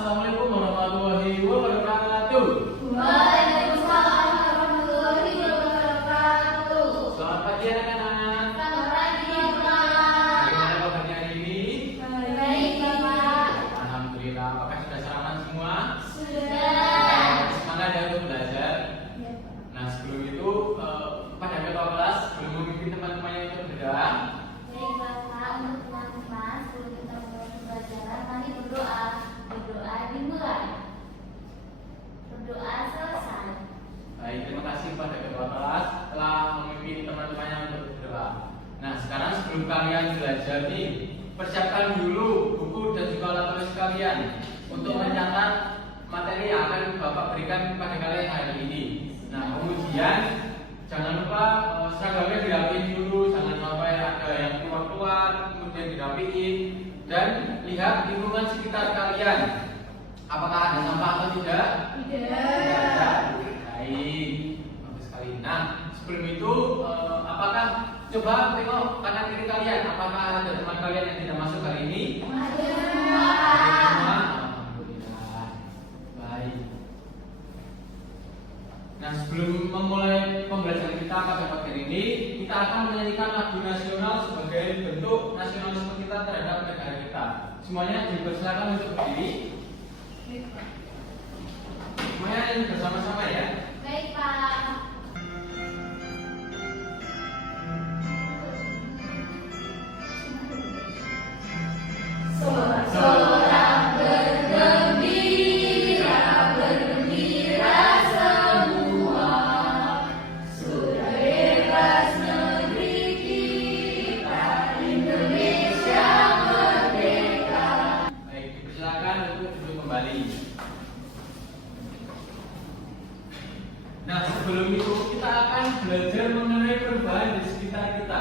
Assalamualaikum warahmatullahi wabarakatuh. Waalaikumsalam warahmatullahi wabarakatuh. Selamat pagi anak-anak. Selamat pagi, Pak. Bagaimana kabarnya hari ini? Baik, Bapak. Alhamdulillah. Apakah sudah sarapan semua? Sudah. Semangat ya untuk belajar. Nah, sebelum itu pada ketua kelas belum memimpin teman-temannya untuk berdoa. Baik, Bapak. Untuk teman-teman, sebelum kita mulai pembelajaran, mari berdoa. Berdoa dimulai. Berdoa selesai. Baik, terima kasih kepada ketua kelas telah memimpin teman-temannya untuk berdoa. Nah, sekarang sebelum kalian belajar nih, persiapkan dulu buku dan juga alat tulis kalian untuk mencatat materi yang akan Bapak berikan kepada kalian hari ini. Nah, kemudian jangan lupa seragamnya dirapiin dulu, jangan sampai ada yang keluar-keluar, kemudian dirapiin dan lihat lingkungan sekitar kalian. Apakah ada sampah atau tidak? Tidak. Ada. Baik, bagus sekali. Nah, sebelum itu, apakah coba tengok kanan kiri kalian, apakah ada teman kalian yang tidak masuk hari ini? Ada semua. Semua? Alhamdulillah. Baik. Nah, sebelum memulai pembelajaran kita pada pagi ini, kita akan menyanyikan lagu nasional sebagai bentuk nasionalisme kita terhadap negara kita. Semuanya dipersilakan untuk berdiri. Semuanya ini bersama-sama ya. Baik, Pak. Sorak-sorak bergembira, bergembira semua. Sudah bebas negeri kita, Indonesia merdeka. Baik, dipersilakan untuk duduk kembali. Nah, sebelum itu kita akan belajar mengenai perubahan di sekitar kita.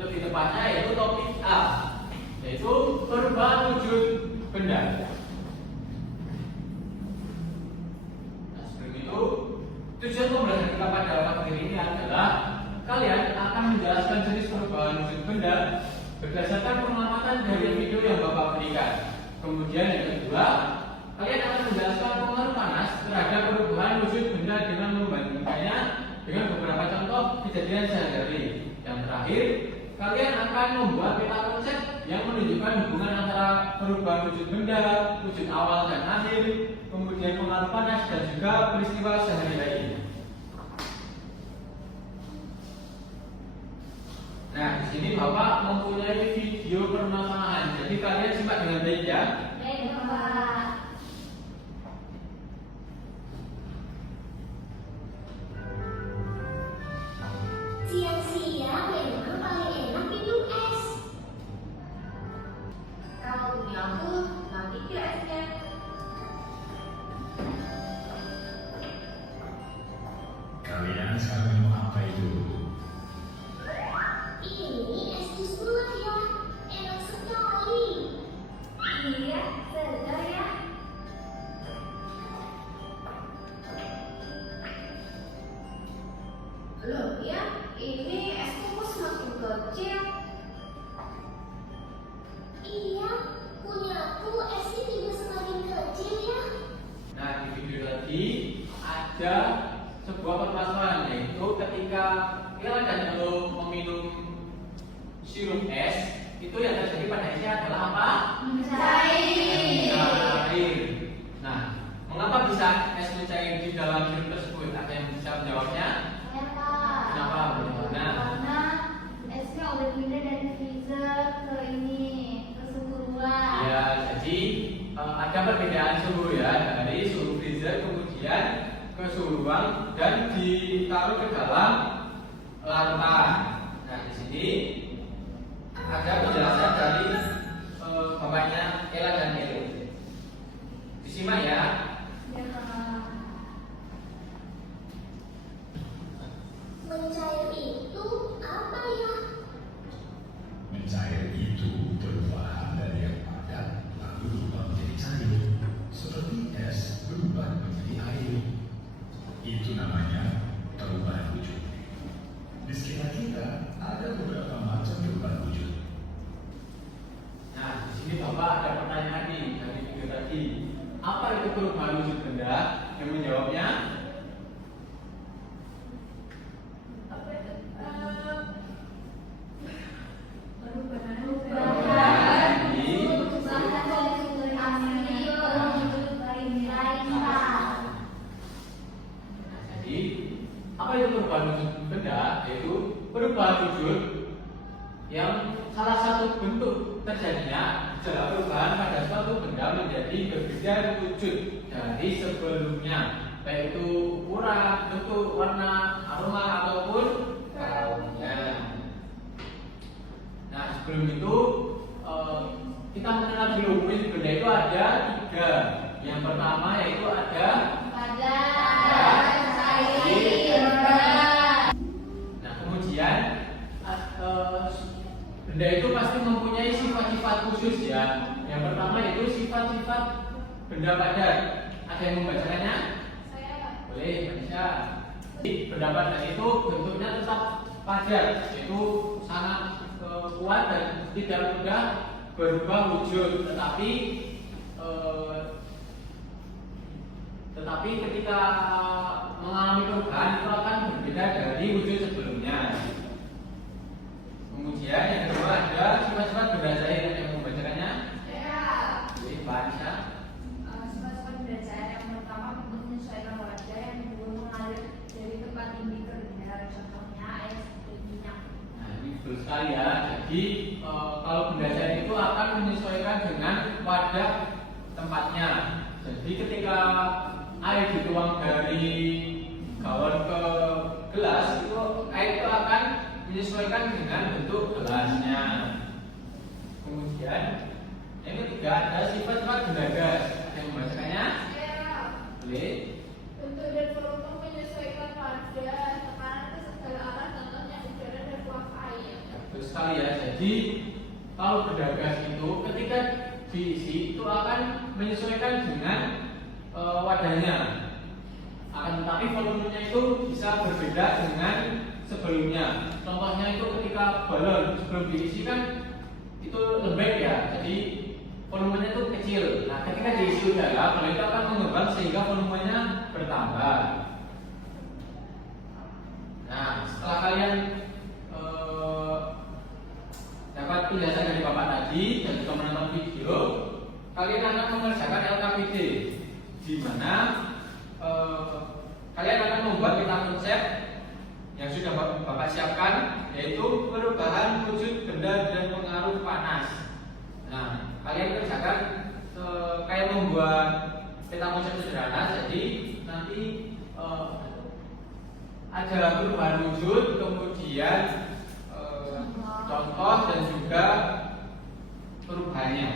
Lebih tepatnya yaitu topik A, yaitu perubahan wujud benda. Nah, sebelum itu, tujuan pembelajaran kita pada pagi ini adalah kalian akan menjelaskan jenis perubahan wujud benda berdasarkan pengamatan dari video yang Bapak berikan. Kemudian yang kedua, kalian akan menjelaskan pengaruh panas terhadap perubahan wujud benda dengan membandingkannya dengan beberapa contoh kejadian sehari-hari. Yang terakhir, kalian akan membuat peta konsep yang menunjukkan hubungan antara perubahan wujud benda, wujud awal dan akhir, kemudian pengaruh panas dan juga peristiwa sehari-hari. Nah, di sini Bapak mempunyai video permasalahan. Jadi kalian simak dengan baik ya. Baik, Bapak. Siang-siang memang paling enak minum es. Kalau punya aku, nanti ke esnya. Kalian sekarang minum apa itu? Ini es jus buah ya, enak sekali. Iya, segar ya. Loh ya, ini es kukus makin kecil. Iya, punyaku esnya juga semakin kecil ya. Nah, di video tadi ada sebuah permasalahan, yaitu ketika Ella dan Elo meminum sirup es, itu yang terjadi pada esnya adalah apa? Cair. Mencair. Nah, mengapa bisa es mencair di dalam sirup tersebut? Ada yang bisa menjawabnya? Ya, Pak. Kenapa? Nah, Karena esnya udah pindah dari freezer ke ini, ke suhu ruang. ya, jadi ada perbedaan suhu ya, dari suhu freezer kemudian ke suhu ruang dan ditaruh ke dalam larutan. Nah, di sini ada penjelasan dari bapaknya Ella dan Elo. Disimak ya. Ya, Pak. Mencair itu apa ya? Mencair itu berubah dari yang padat lalu berubah menjadi cair, seperti es berubah menjadi air. Itu namanya perubahan wujud. Di sekitar kita ada beberapa macam perubahan wujud. Nah, di sini Bapak ada pertanyaan nih dari video tadi. Apa perubahan wujud benda? Yang menjawabnya apa itu perubahan wujud benda? Yaitu perubahan wujud yang salah satu bentuk terjadinya adalah perubahan pada suatu benda menjadi berbeda wujud dari sebelumnya, baik itu ukuran, bentuk, warna, aroma ataupun baunya. Nah, sebelum itu kita mengenal dulu wujud benda itu ada 3. Yang pertama yaitu ada kemudian benda itu pasti mempunyai sifat-sifat khusus ya. Yang pertama itu sifat-sifat benda padat. Ada yang membacakannya? Boleh, bisa. Benda padat itu bentuknya tetap padat, yaitu sangat kuat dan tidak mudah berubah wujud. Tetapi ketika mengalami perubahan itu akan berbeda dari wujud sebelumnya. Kemudian yang kedua ada sifat-sifat benda cair. Yang membacakannya? Jadi baca. Sifat-sifat benda cair yang pertama bentuk menyesuaikan wajah, yang kedua mengalir dari tempat tinggi ke rendah. Contohnya air seperti minyak. Nah, ini betul sekali ya. Jadi kalau benda cair itu akan menyesuaikan dengan wadah tempatnya. Jadi ketika air dituang dari galon ke gelas, itu air itu akan menyesuaikan dengan bentuk gelasnya. Kemudian yang ketiga ada sifat-sifat benda gas. Yang membacakannya? Boleh. Bentuk dan volume menyesuaikan pada tekanan ke segala arah, contohnya udara dan uap air. Betul sekali ya. Jadi kalau benda gas itu ketika diisi itu akan menyesuaikan dengan wadahnya. Akan tetapi volumenya itu bisa berbeda dengan sebelumnya. Contohnya itu ketika balon sebelum diisi kan itu lembek ya, jadi volumenya itu kecil. Nah, ketika diisi udara, balon itu akan mengembang sehingga volumenya bertambah. Nah, setelah kalian dapat penjelasan dari Bapak tadi dan juga menonton video, kalian akan mengerjakan LKPD, di mana kalian akan membuat peta konsep yang sudah Bapak siapkan, yaitu perubahan wujud benda dan pengaruh panas. Nah, kalian kerjakan kayak membuat peta konsep sederhana. Jadi nanti ada perubahan wujud, kemudian contoh dan juga perubahannya.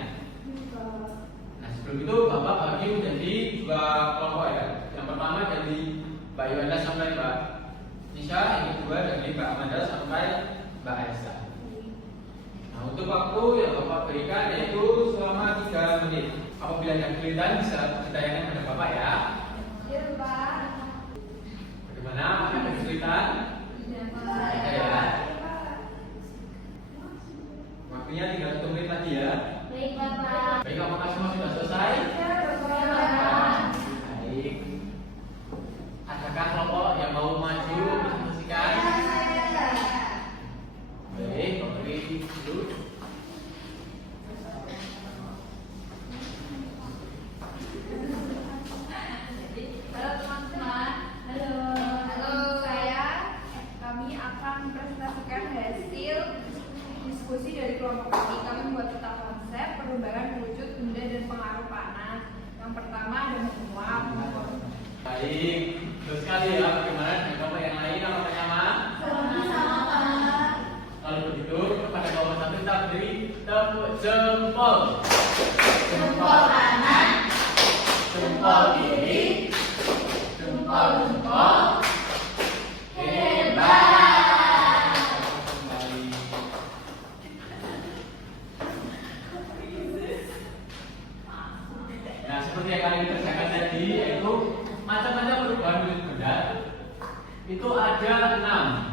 Nah, sebelum itu Bapak bagi menjadi 2 kelompok ya. Yang pertama dari Mbak Yohana sampai Mbak Nisha, yang kedua dari Mbak Amanda sampai Mbak Aisyah. Nah, untuk waktu yang Bapak berikan yaitu selama 3 menit. Apabila ada kesulitan bisa ditanyakan kepada Bapak ya. Iya, Pak. Bagaimana? Ada kesulitan? Ada ya. Waktunya tinggal 1 menit lagi ya. Baik, Bapak. Baik, apakah semua sudah selesai? Baik. Adakah kelompok yang mau maju presentasikan? Baik, beri dulu. Halo teman-teman. Halo. Kami akan mempresentasikan hasil diskusi dari kelompok kami. Kami membuat peta konsep perubahan wujud benda dan pengaruh panas. Yang pertama ada menguap. Baik, terus sekali ya. Bagaimana dengan kelompok yang lain? Apakah sama? Sama-sama, Pak. Kalau begitu, kepada kelompok satu kita beri tepuk jempol. Jempol kanan, Jempol kiri. Jempol. hebat. Kembali. Nah, seperti yang kalian kerjakan tadi, yaitu macam-macam perubahan wujud benda itu ada 6.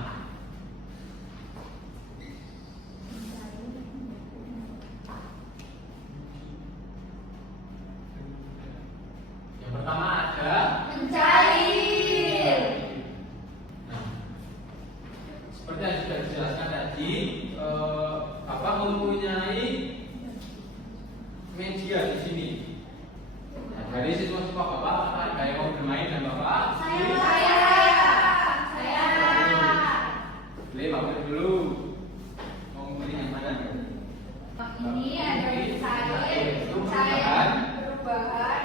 ini ada cair perubahan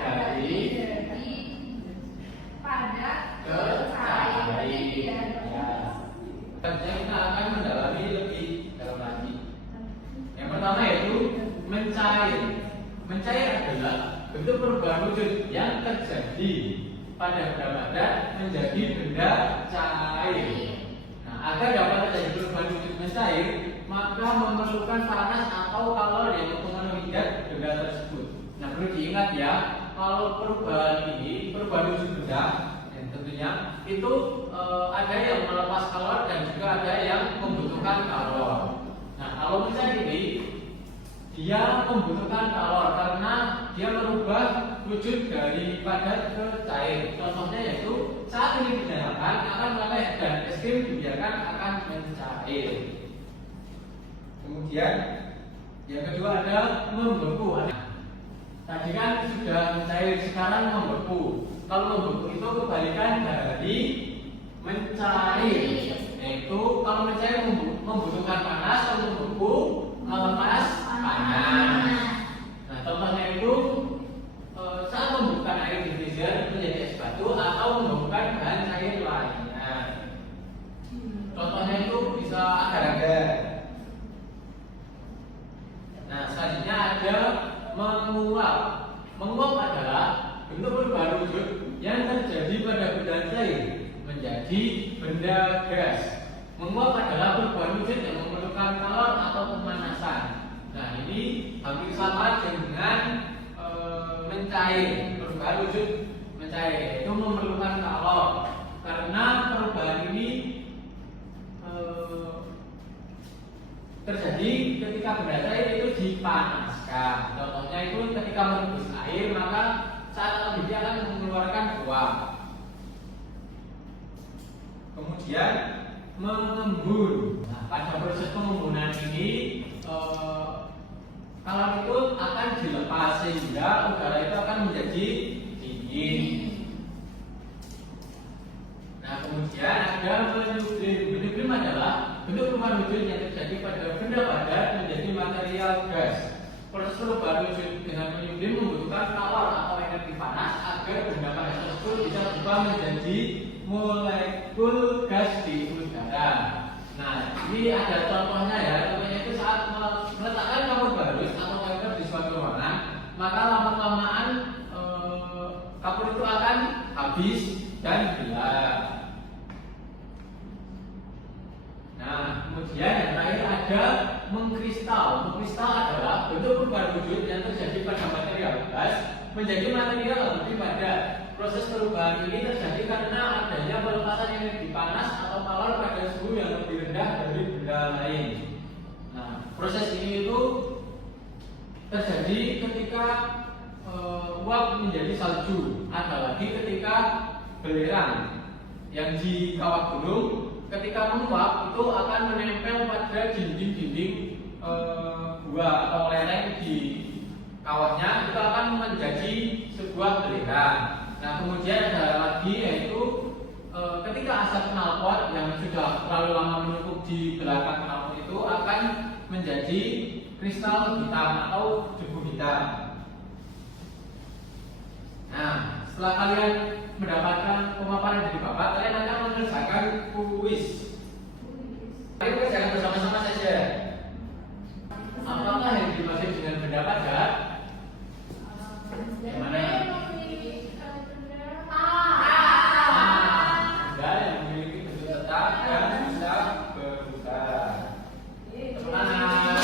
dari padat ke cair dan Selanjutnya kita akan mendalami lebih dalam lagi. Yang pertama yaitu mencair. Mencair adalah bentuk perubahan wujud yang terjadi pada benda padat menjadi benda cair. Nah, agar dapat terjadi perubahan wujud mencair, maka memerlukan panas atau kalor yang mempengaruhi zat benda tersebut. Nah, perlu diingat ya, kalau perubahan ini, perubahan wujud benda, yang tentunya itu ada yang melepas kalor dan juga ada yang membutuhkan kalor. Nah, kalau mencair ini dia membutuhkan kalor karena dia merubah wujud dari padat ke cair. Contohnya yaitu saat ini dinyalakan akan meleleh dan es krim dibiarkan akan mencair. Kemudian yang kedua ada membeku. Tadi kan sudah mencair, sekarang membeku. Kalau membeku itu kebalikan dari mencair. Yaitu kalau mencair membutuhkan panas, kalau membeku melepas panas. Nah, contohnya itu saat membuka air di freezer menjadi es batu atau membuka bahan cair lainnya. Contohnya itu bisa agar-agar. Nah, selanjutnya ada menguap. Menguap adalah bentuk perubahan wujud yang terjadi pada benda cair menjadi benda gas. Menguap adalah perubahan wujud yang memerlukan kalor atau pemanasan. Nah, ini hampir sama dengan mencair. Perubahan wujud mencair itu memerlukan kalor karena perubahan ini terjadi ketika benda cair itu dipanaskan. Contohnya itu ketika merebus air, maka saat mendidih akan mengeluarkan uap. Kemudian mengembun. Nah, pada proses pengembunan ini kalor itu akan dilepas sehingga udara itu akan menjadi dingin. Nah, kemudian ada menyublim. Menyublim adalah bentuk perubahan wujud yang terjadi pada benda padat menjadi material gas. Proses perubahan wujud dengan menyublim membutuhkan kalor atau energi panas agar benda padat tersebut bisa berubah menjadi molekul gas di udara. Nah, ini ada contohnya ya. Contohnya itu saat meletakkan kapur barus atau wafer di suatu ruangan, maka lama-kelamaan kapur itu akan habis dan gelap. Nah, kemudian yang terakhir ada mengkristal. Mengkristal adalah bentuk perubahan wujud yang terjadi pada material gas menjadi material lebih padat. Proses perubahan ini terjadi karena adanya pelepasan energi panas atau kalor pada suhu yang lebih rendah dari benda lain. Nah, proses ini itu terjadi ketika uap menjadi salju. Ada lagi ketika belerang yang di kawah gunung ketika menguap itu akan menempel pada dinding-dinding gua atau lereng di kawahnya, itu akan menjadi sebuah belerang. Nah, kemudian ada lagi yaitu ketika asap knalpot yang sudah terlalu lama menumpuk di belakang knalpot itu akan menjadi kristal hitam atau debu hitam. Nah, setelah kalian mendapatkan pemaparan dari Bapak, kalian akan mengerjakan kuis. Mari kerjakan bersama-sama saja. Apakah yang dimaksud dengan benda padat? Yang mana? Benda yang memiliki bentuk tetap dan bisa berubah. Semangat.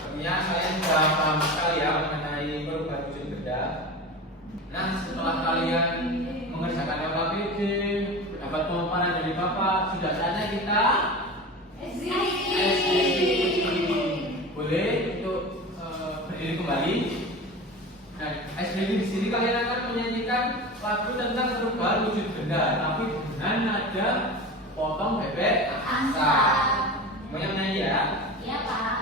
Tentunya kalian sudah paham sekali ya mengenai perubahan wujud benda. Nah, setelah kalian mengerjakan LKPD, mendapat pemaparan dari Bapak, sudah saatnya kita boleh untuk berdiri kembali. Nah, SDG di sini kalian akan menyanyikan lagu tentang perubahan wujud benda, tapi dengan nada potong bebek angsa. Mau yang nyanyi ya? Iya, Pak.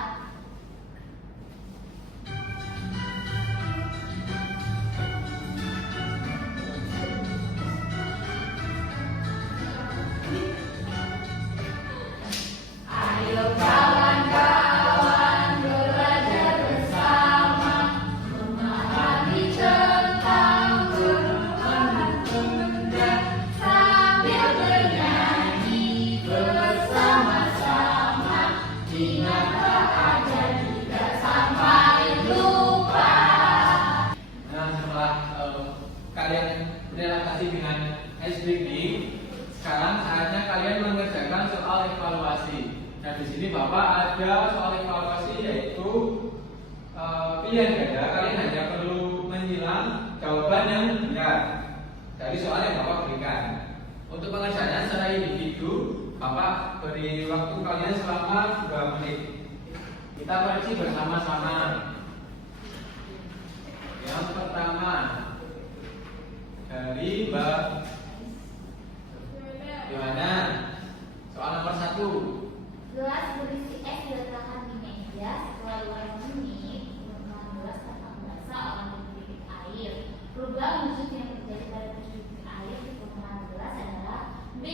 Ayo kawan-kawan SBG, sekarang saatnya kalian mengerjakan soal evaluasi. Dan di sini Bapak ada soal evaluasi yaitu pilihan ganda. Kalian hanya perlu menyilang jawaban yang benar dari soal yang Bapak berikan. Untuk pengerjaannya secara individu, Bapak beri waktu kalian selama 2 menit. Kita koreksi bersama-sama. Yang pertama dari Mbak Yohana, soal nomor 1. Gelas berisi es diletakkan di meja. Setelah 2 menit, 16 datang basah oleh bibit air. Perubahan wujud yang terjadi pada bibit air di permukaan gelas adalah B.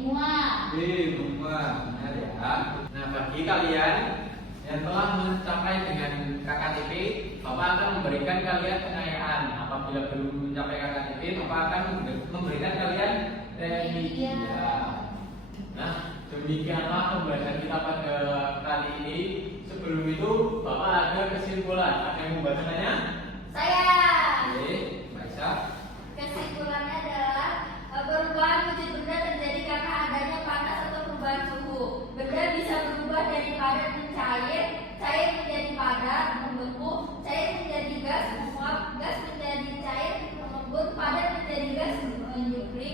Menguap. B. Menguap, benar ya. Nah, bagi kalian yang telah mencapai dengan KKTP, Bapak akan memberikan kalian pengayaan. Apabila belum mencapai KKTP, Bapak akan memberikan kalian remedial. Nah, demikianlah pembahasan kita pada kali ini. Sebelum itu, Bapak ada kesimpulan. Ada yang membuat tanya? Saya. Oke, Maisa. Kesimpulannya adalah perubahan wujud benda terjadi karena adanya panas atau perubahan suhu. Benda bisa berubah dari padat mencair, cair menjadi padat, membeku, cair menjadi gas, menguap, gas menjadi cair, mengembun, padat menjadi gas, menyukri,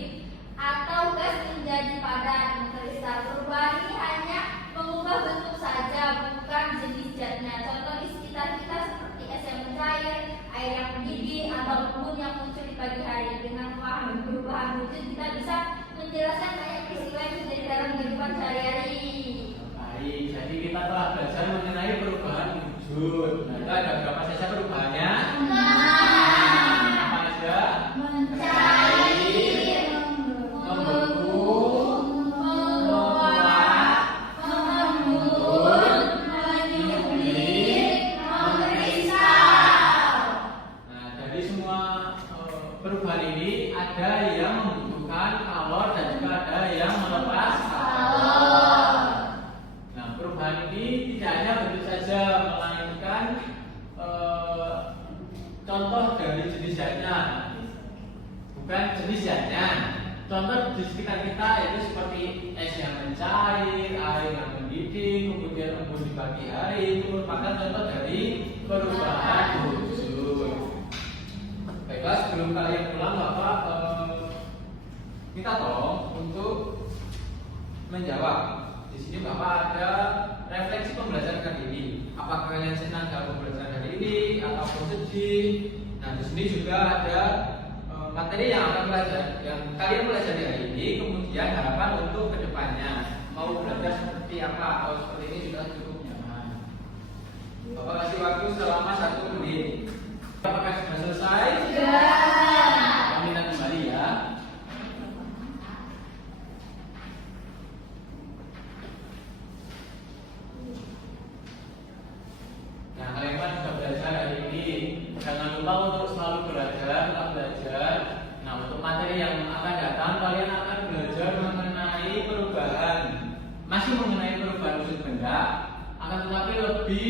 atau gas menjadi padat, mengkristal. Perubahan ini hanya mengubah bentuk saja, bukan jenis zatnya. Contoh di sekitar kita seperti es yang mencair, air yang mendidih, atau embun yang muncul di pagi hari. Dengan memahami perubahan wujud, kita bisa menjelaskan banyak peristiwa yang terjadi dalam kehidupan sehari-hari. Baik, jadi kita telah belajar mengenai perubahan wujud. Nah, itu ada berapa saja perubahannya? Apa aja? Mencair, membeku, menguap, mengembun, menyublir, mengkristal. Nah, dari semua perubahan ini ada yang membutuhkan kalor dan juga ada yang melepas kalor. Nah, perubahan ini tidak hanya bentuk saja, melainkan contoh dari jenis zatnya, bukan jenis zatnya. Contoh di sekitar kita yaitu seperti es yang mencair, air yang mendidih, kemudian embun di pagi hari, itu merupakan contoh dari perubahan wujud. Baiklah, sebelum kalian pulang, Bapak minta tolong untuk menjawab. Di sini Bapak ada refleksi pembelajaran kali ini. Apakah kalian senang dalam pembelajaran kali ini ataupun sedih? Nah, di sini juga ada materi yang akan kalian pelajari hari ini. Kemudian harapan untuk kedepannya mau belajar seperti apa atau seperti ini sudah cukup nyaman. Bapak kasih waktu selama 1 menit. Apakah sudah selesai? Kami minta kembali ya. Nah, kalian kan sudah belajar hari ini. Jangan lupa untuk selalu belajar, tetap belajar. Nah, untuk materi yang akan datang, kalian akan belajar mengenai perubahan, masih mengenai perubahan wujud benda, akan tetapi lebih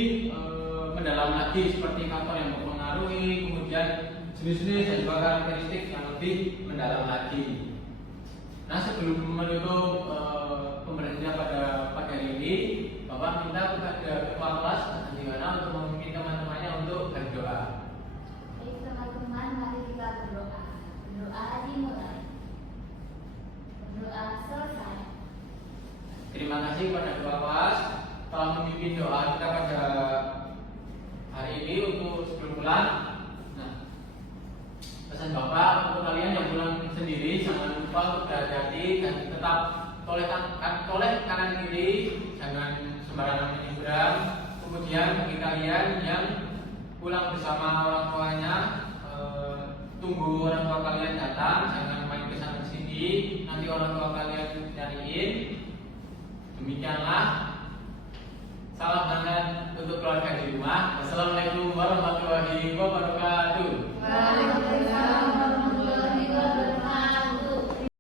mendalam lagi seperti faktor yang mempengaruhi, kemudian jenis-jenis dan juga karakteristik yang lebih mendalam lagi. Nah, sebelum menutup pembelajaran pada pagi hari ini, Bapak minta kepada ketua kelas Anjingana untuk memimpin teman-temannya untuk berdoa. Baik teman-teman, mari kita berdoa. Berdoa dimulai. Berdoa selesai. Terima kasih kepada ketua kelas telah memimpin doa kita pada hari ini untuk sebelum pulang. Nah, pesan Bapak untuk kalian yang pulang sendiri, jangan lupa untuk berhati-hati dan tetap toleh kanan kiri, jangan sembarangan menyeberang. Kemudian bagi kalian yang pulang bersama orang tuanya, tunggu orang tua kalian datang, jangan main ke sana sini, nanti orang tua kalian nyariin. Demikianlah